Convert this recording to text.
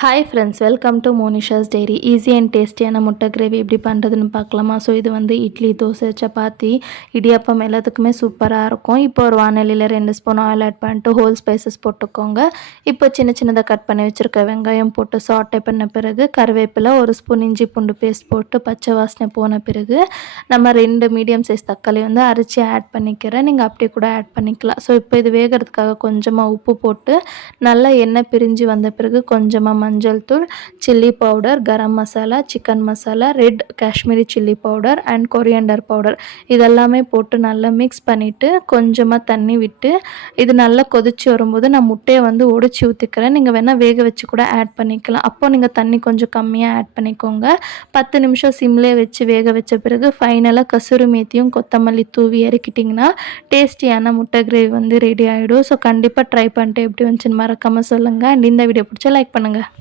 Hi friends, welcome to Monisha's diary. Easy and டேஸ்டியான முட்டை gravy எப்படி பண்ணுறதுன்னு பார்க்கலாமா? ஸோ இது வந்து இட்லி, தோசை, சப்பாத்தி, இடியாப்பம் எல்லாத்துக்குமே சூப்பராக இருக்கும். இப்போ ஒரு வானலியில் 2 ஸ்பூன் ஆயில் ஆட் பண்ணிட்டு ஹோல் ஸ்பைசஸ் போட்டுக்கோங்க. இப்போ சின்ன சின்னதாக கட் பண்ணி வச்சுருக்க வெங்காயம் போட்டு சாட்டே பண்ண பிறகு கருவேப்பிலை, 1 ஸ்பூன் இஞ்சி பூண்டு பேஸ்ட் போட்டு பச்சை வாசனை போன பிறகு நம்ம 2 மீடியம் சைஸ் தக்காளி வந்து அரைச்சி ஆட் பண்ணிக்கிறேன். நீங்கள் அப்படியே கூட ஆட் பண்ணிக்கலாம். ஸோ இப்போ இது வேகிறதுக்காக கொஞ்சமாக உப்பு போட்டு நல்லா எண்ணெய் பிரிஞ்சு வந்த பிறகு கொஞ்சமாக மஞ்சள் தூள், chilli powder, garam masala, chicken masala, red Kashmiri chilli powder and coriander powder இதெல்லாமே போட்டு நல்லா மிக்ஸ் பண்ணிவிட்டு கொஞ்சமாக தண்ணி விட்டு இது நல்லா கொதிச்சு வரும்போது நான் முட்டையை வந்து உடைச்சி ஊற்றிக்கிறேன். நீங்கள் வேணால் வேக வச்சு கூட ஆட் பண்ணிக்கலாம். அப்போ நீங்கள் தண்ணி கொஞ்சம் கம்மியாக ஆட் பண்ணிக்கோங்க. 10 நிமிஷம் சிம்லே வச்சு வேக வச்ச பிறகு ஃபைனலாக கசூரி மேத்தியும் கொத்தமல்லி தூவி இறக்கிட்டிங்கன்னா டேஸ்டியான முட்டை கிரேவி வந்து ரெடி ஆகிடும். ஸோ கண்டிப்பாக ட்ரை பண்ணிட்டு எப்படி வந்துச்சுன்னு மறக்காமல் சொல்லுங்கள். அண்ட் இந்த வீடியோ பிடிச்சா லைக் பண்ணுங்கள்.